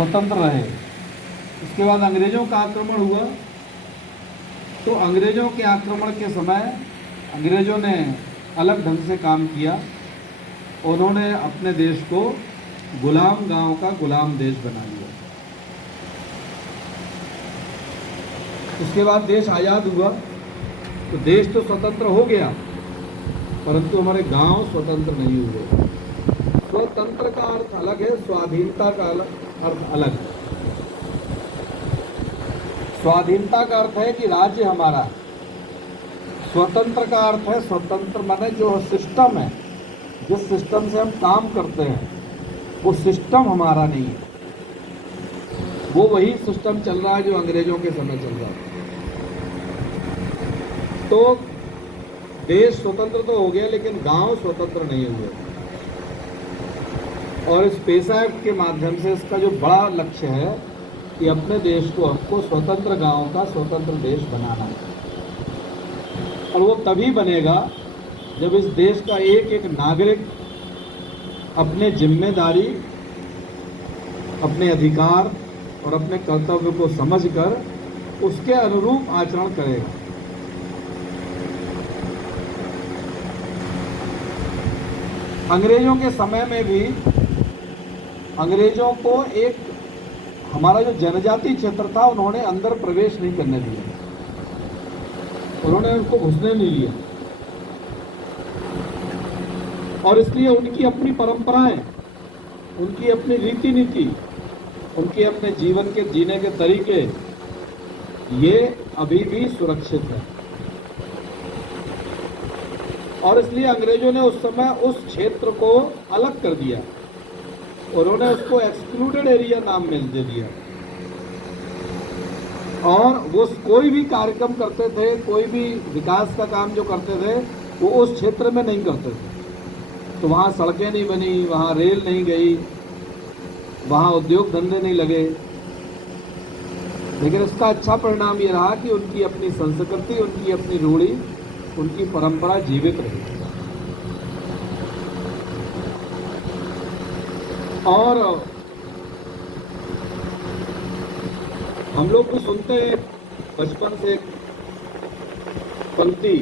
स्वतंत्र रहे। उसके बाद अंग्रेज़ों का आक्रमण हुआ, तो अंग्रेज़ों के आक्रमण के समय अंग्रेज़ों ने अलग ढंग से काम किया। उन्होंने अपने देश को गुलाम गांव का गुलाम देश बना लिया। उसके बाद देश आज़ाद हुआ, तो देश तो स्वतंत्र हो गया, परंतु हमारे गांव स्वतंत्र नहीं हुए। स्वतंत्र का अर्थ अलग है, स्वाधीनता का अर्थ अलग है। स्वाधीनता का अर्थ है कि राज्य हमारा, स्वतंत्र का अर्थ है स्वतंत्र माने जो सिस्टम है, जिस सिस्टम से हम काम करते हैं वो सिस्टम हमारा नहीं है, वो वही सिस्टम चल रहा है जो अंग्रेजों के समय चल रहा है। तो देश स्वतंत्र तो हो गया, लेकिन गांव स्वतंत्र नहीं हुए। और इस पेशा एक्ट के माध्यम से इसका जो बड़ा लक्ष्य है कि अपने देश को हमको स्वतंत्र गांव का स्वतंत्र देश बनाना है। और वो तभी बनेगा जब इस देश का एक एक नागरिक अपने जिम्मेदारी, अपने अधिकार और अपने कर्तव्य को समझकर उसके अनुरूप आचरण करेगा। अंग्रेजों के समय में भी अंग्रेजों को एक हमारा जो जनजाति क्षेत्र था उन्होंने अंदर प्रवेश नहीं करने दिया, उन्होंने उनको घुसने नहीं लिया। और इसलिए उनकी अपनी परंपराएं, उनकी अपनी रीति नीति, उनके अपने जीवन के जीने के तरीके ये अभी भी सुरक्षित है। और इसलिए अंग्रेजों ने उस समय उस क्षेत्र को अलग कर दिया, उन्होंने उसको एक्सक्लूडेड एरिया नाम दे दिया। और वो कोई भी कार्यक्रम करते थे, कोई भी विकास का काम जो करते थे वो उस क्षेत्र में नहीं करते थे। तो वहाँ सड़कें नहीं बनी, वहाँ रेल नहीं गई, वहाँ उद्योग धंधे नहीं लगे। लेकिन इसका अच्छा परिणाम ये रहा कि उनकी अपनी संस्कृति, उनकी अपनी रूढ़ी, उनकी परंपरा जीवित रही। और हम लोग भी सुनते हैं बचपन से पंक्ति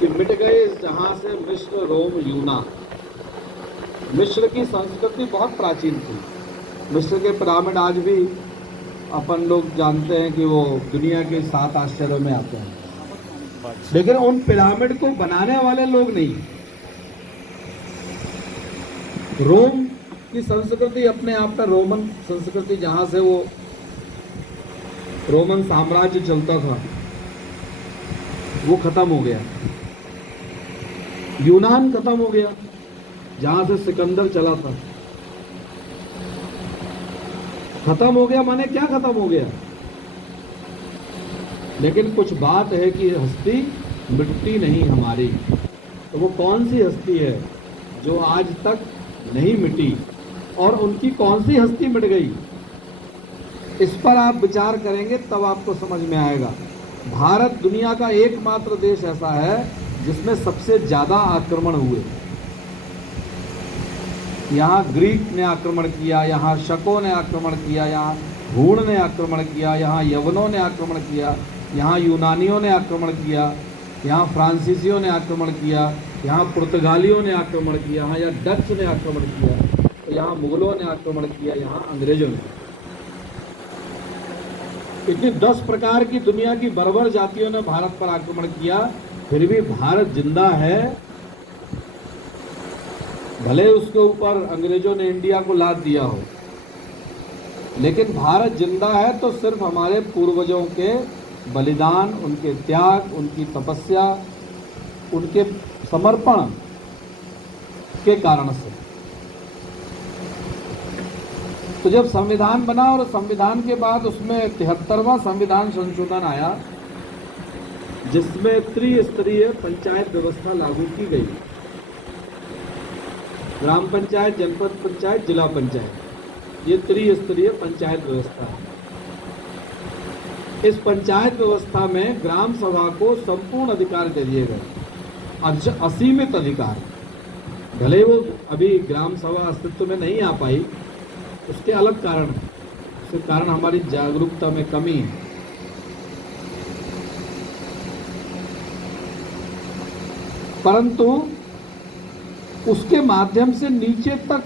कि मिट गए जहां से मिस्र रोम यूना। मिस्र की संस्कृति बहुत प्राचीन थी। मिस्र के पिरामिड आज भी अपन लोग जानते हैं कि वो दुनिया के 7 आश्चर्यों में आते हैं, लेकिन उन पिरामिड को बनाने वाले लोग नहीं। रोम की संस्कृति अपने आप में, रोमन संस्कृति जहां से वो रोमन साम्राज्य चलता था वो खत्म हो गया। यूनान खत्म हो गया जहां से सिकंदर चला था। खत्म हो गया माने क्या खत्म हो गया? लेकिन कुछ बात है कि हस्ती मिटती नहीं हमारी। तो वो कौन सी हस्ती है जो आज तक नहीं मिटी, और उनकी कौन सी हस्ती मिट गई? इस पर आप विचार करेंगे तब आपको समझ में आएगा। भारत दुनिया का एकमात्र देश ऐसा है जिसमें सबसे ज़्यादा आक्रमण हुए। यहाँ ग्रीक ने आक्रमण किया, यहाँ शकों ने आक्रमण किया, यहाँ हूण ने आक्रमण किया, यहाँ यवनों ने आक्रमण किया, यहाँ यूनानियों ने आक्रमण किया, यहाँ फ्रांसीसियों ने आक्रमण किया, यहाँ पुर्तगालियों ने आक्रमण किया, यहाँ डच ने आक्रमण किया, तो यहाँ मुगलों ने आक्रमण किया, यहाँ अंग्रेजों ने। इतनी 10 प्रकार की दुनिया की बर्बर जातियों ने भारत पर आक्रमण किया, फिर भी भारत जिंदा है। भले उसके ऊपर अंग्रेजों ने इंडिया को लाद दिया हो, लेकिन भारत जिंदा है तो सिर्फ हमारे पूर्वजों के बलिदान, उनके त्याग, उनकी तपस्या, उनके समर्पण के कारण से। तो जब संविधान बना और संविधान के बाद उसमें 73वां संविधान संशोधन आया, जिसमें त्रिस्तरीय पंचायत व्यवस्था लागू की गई। ग्राम पंचायत, जनपद पंचायत, जिला पंचायत, ये त्रिस्तरीय पंचायत व्यवस्था है। इस पंचायत व्यवस्था में ग्राम सभा को संपूर्ण अधिकार दे दिए गए, असीमित अधिकार। भले वो अभी ग्राम सभा अस्तित्व में नहीं आ पाई, उसके अलग कारण है। उसके कारण हमारी जागरूकता में कमी है। परंतु उसके माध्यम से नीचे तक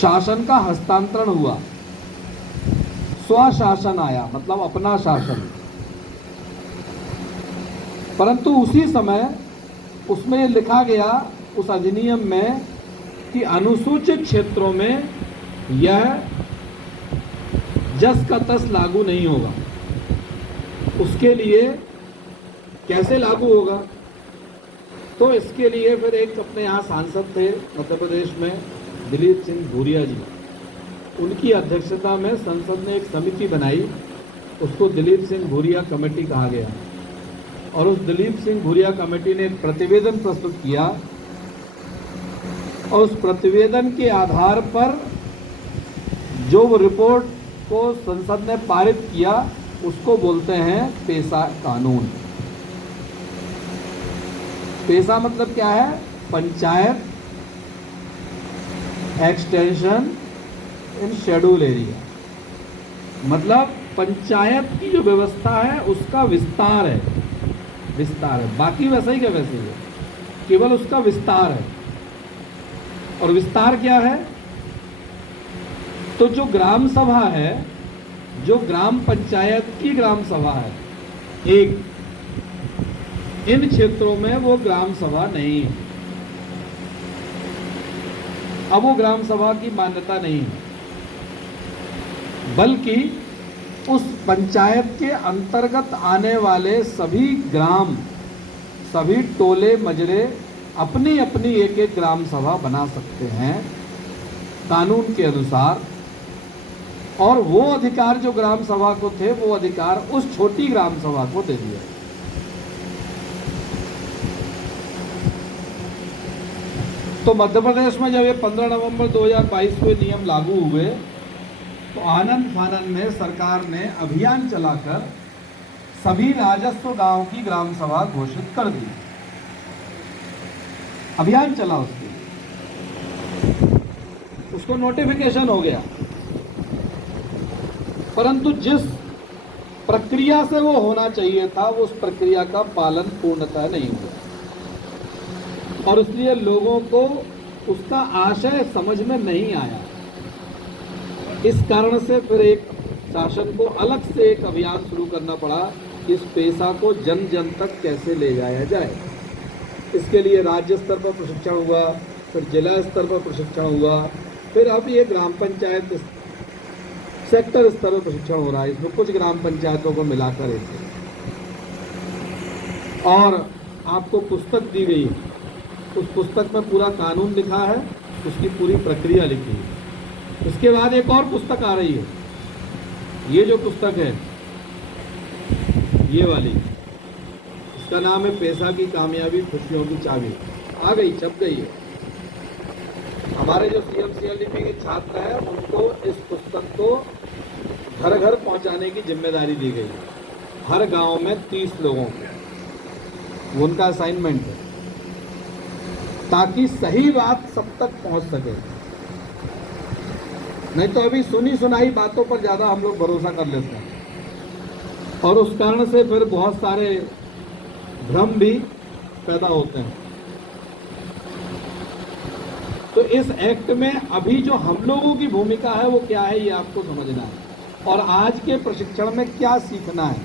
शासन का हस्तांतरण हुआ, स्वशासन आया, मतलब अपना शासन। परंतु उसी समय उसमें ये लिखा गया उस अधिनियम में कि अनुसूचित क्षेत्रों में यह जस का तस लागू नहीं होगा। उसके लिए कैसे लागू होगा? तो इसके लिए फिर एक अपने यहाँ सांसद थे मध्य प्रदेश में, दिलीप सिंह भूरिया जी, उनकी अध्यक्षता में संसद ने एक समिति बनाई, उसको दिलीप सिंह भूरिया कमेटी कहा गया। और उस दिलीप सिंह भूरिया कमेटी ने एक प्रतिवेदन प्रस्तुत किया और उस प्रतिवेदन के आधार पर जो वो रिपोर्ट को संसद ने पारित किया उसको बोलते हैं पेशा कानून। पेशा मतलब क्या है? Panchayat extension in schedule area, मतलब पंचायत की जो व्यवस्था है उसका विस्तार है, विस्तार है। बाकी वैसा ही का वैसे ही है, केवल उसका विस्तार है। और विस्तार क्या है? तो जो ग्राम सभा है, जो ग्राम पंचायत की ग्राम सभा है, एक इन क्षेत्रों में वो ग्राम सभा नहीं है। अब वो ग्राम सभा की मान्यता नहीं है, बल्कि उस पंचायत के अंतर्गत आने वाले सभी ग्राम, सभी टोले मजरे अपनी अपनी एक एक ग्राम सभा बना सकते हैं कानून के अनुसार। और वो अधिकार जो ग्राम सभा को थे, वो अधिकार उस छोटी ग्राम सभा को दे दिया। तो मध्य प्रदेश में जब ये 15 नवंबर 2022 को नियम लागू हुए तो आनंद फानन में सरकार ने अभियान चलाकर सभी राजस्व गांव की ग्राम सभा घोषित कर दी। अभियान चला उसको नोटिफिकेशन हो गया। परंतु जिस प्रक्रिया से वो होना चाहिए था, वो उस प्रक्रिया का पालन पूर्णतः नहीं हुआ और इसलिए लोगों को उसका आशय समझ में नहीं आया। इस कारण से फिर एक शासन को अलग से एक अभियान शुरू करना पड़ा, इस पेशा को जन जन तक कैसे ले जाया जाए। इसके लिए राज्य स्तर पर प्रशिक्षण हुआ, फिर जिला स्तर पर प्रशिक्षण हुआ, फिर अब ये ग्राम पंचायत सेक्टर स्तर पर प्रशिक्षण हो रहा है। इसमें कुछ ग्राम पंचायतों को मिलाकर इसे, और आपको पुस्तक दी गई है, उस पुस्तक में पूरा कानून लिखा है, उसकी पूरी प्रक्रिया लिखी है। उसके बाद एक और पुस्तक आ रही है, ये जो पुस्तक है ये वाली, इसका नाम है पेशा की कामयाबी खुशियों की चाबी। आ गई, छप गई है। हमारे जो CMCLDP के छात्र हैं उनको इस पुस्तक को घर घर पहुंचाने की जिम्मेदारी दी गई। हर गांव में 30 लोगों को, वो उनका असाइनमेंट है, ताकि सही बात सब तक पहुंच सके। नहीं तो अभी सुनी सुनाई बातों पर ज़्यादा हम लोग भरोसा कर लेते हैं और उस कारण से फिर बहुत सारे भ्रम भी पैदा होते हैं। तो इस एक्ट में अभी जो हम लोगों की भूमिका है वो क्या है, ये आपको समझना है और आज के प्रशिक्षण में क्या सीखना है।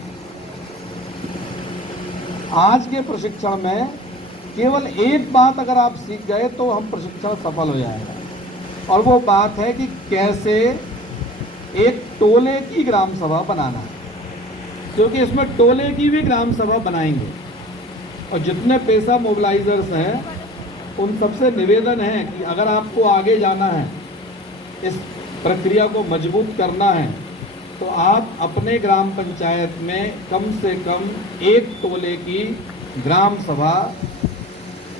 आज के प्रशिक्षण में केवल एक बात अगर आप सीख गए तो हम प्रशिक्षण सफल हो जाएगा, और वो बात है कि कैसे एक टोले की ग्राम सभा बनाना है, क्योंकि इसमें टोले की भी ग्राम सभा बनाएंगे। और जितने पेशा मोबिलाइजर्स हैं उन सबसे निवेदन है कि अगर आपको आगे जाना है, इस प्रक्रिया को मजबूत करना है, तो आप अपने ग्राम पंचायत में कम से कम एक टोले की ग्राम सभा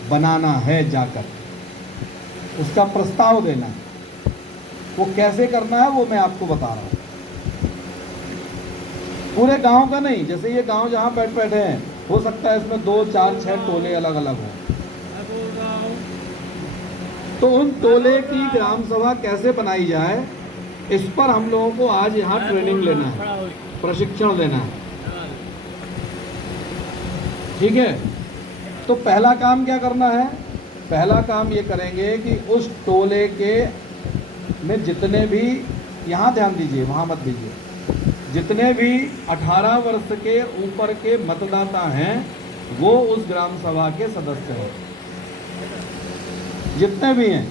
बनाना है, जाकर उसका प्रस्ताव देना है। वो कैसे करना है वो मैं आपको बता रहा हूँ। पूरे गांव का नहीं, जैसे ये गांव जहाँ बैठे हैं, हो सकता है इसमें 2, 4, 6 टोले अलग अलग हों, तो तो उन टोले की ग्राम सभा कैसे बनाई जाए, इस पर हम लोगों को आज यहाँ ट्रेनिंग लेना है, प्रशिक्षण देना है। ठीक है, तो पहला काम क्या करना है? पहला काम ये करेंगे कि उस टोले के में जितने भी, यहाँ ध्यान दीजिए, वहाँ मत दीजिए, जितने भी 18 वर्ष के ऊपर के मतदाता हैं वो उस ग्राम सभा के सदस्य हैं। जितने भी हैं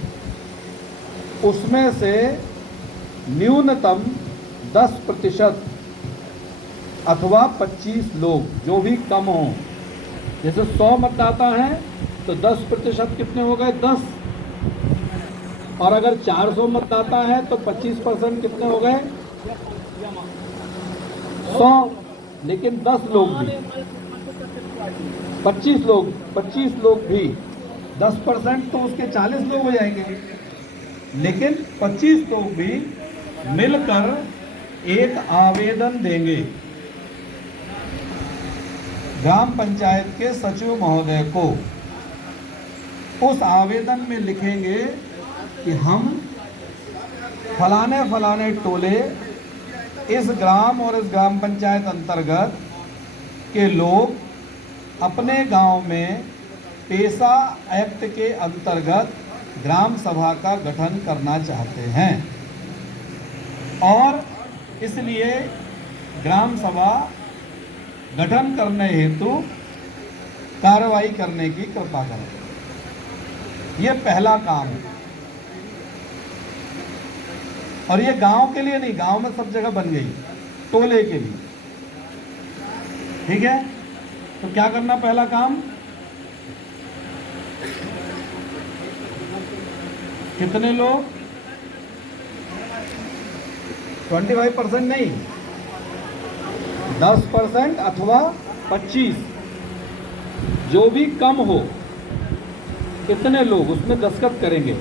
उसमें से न्यूनतम 10% अथवा 25 लोग, जो भी कम हों। जैसे 100 मतदाता हैं तो 10% कितने हो गए? 10। और अगर 400 मतदाता है तो 25% कितने हो गए? 100। लेकिन 10 लोग भी, 25 लोग भी 10% तो उसके 40 लोग हो जाएंगे। लेकिन 25 लोग भी मिलकर एक आवेदन देंगे ग्राम पंचायत के सचिव महोदय को। उस आवेदन में लिखेंगे कि हम फलाने फलाने टोले इस ग्राम और इस ग्राम पंचायत अंतर्गत के लोग अपने गांव में पेशा एक्ट के अंतर्गत ग्राम सभा का गठन करना चाहते हैं और इसलिए ग्राम सभा गठन करने हेतु कार्रवाई करने की कृपा करें। यह पहला काम है। और ये गांव के लिए नहीं, गांव में सब जगह बन गई, टोले के लिए। ठीक है, तो क्या करना? पहला काम, कितने लोग? 25% नहीं, 10% अथवा 25, जो भी कम हो, कितने लोग उसमें दस्तखत करेंगे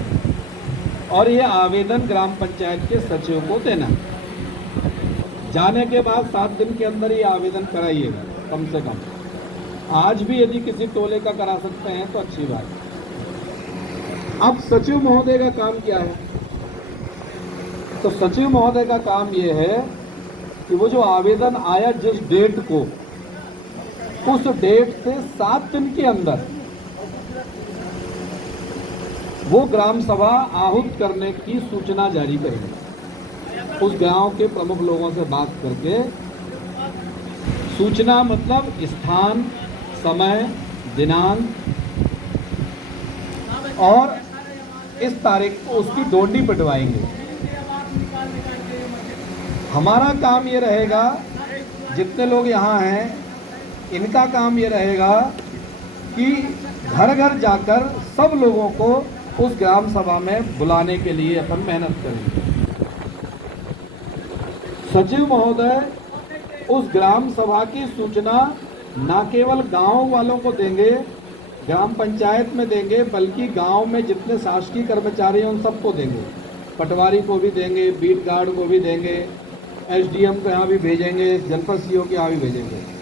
और ये आवेदन ग्राम पंचायत के सचिव को देना। जाने के बाद 7 दिन के अंदर ये आवेदन कराइएगा कम से कम। आज भी यदि किसी टोले का करा सकते हैं तो अच्छी बात है। अब सचिव महोदय का काम क्या है? तो सचिव महोदय का काम ये है कि वो जो आवेदन आया जिस डेट को, उस डेट से 7 दिन के अंदर वो ग्राम सभा आहूत करने की सूचना जारी करेंगे। उस गांव के प्रमुख लोगों से बात करके, सूचना मतलब स्थान, समय, दिनांक और इस तारीख को उसकी डोंडी पिटवाएंगे। हमारा काम ये रहेगा, जितने लोग यहाँ हैं इनका काम ये रहेगा कि घर घर जाकर सब लोगों को उस ग्राम सभा में बुलाने के लिए अपन मेहनत करेंगे। सचिव महोदय उस ग्राम सभा की सूचना न केवल गांव वालों को देंगे, ग्राम पंचायत में देंगे, बल्कि गांव में जितने शासकीय कर्मचारी हैं उन सबको देंगे। पटवारी को भी देंगे, बीट गार्ड को भी देंगे, एसडीएम के यहाँ भी भेजेंगे, जनपद सीओ के यहाँ भी भेजेंगे।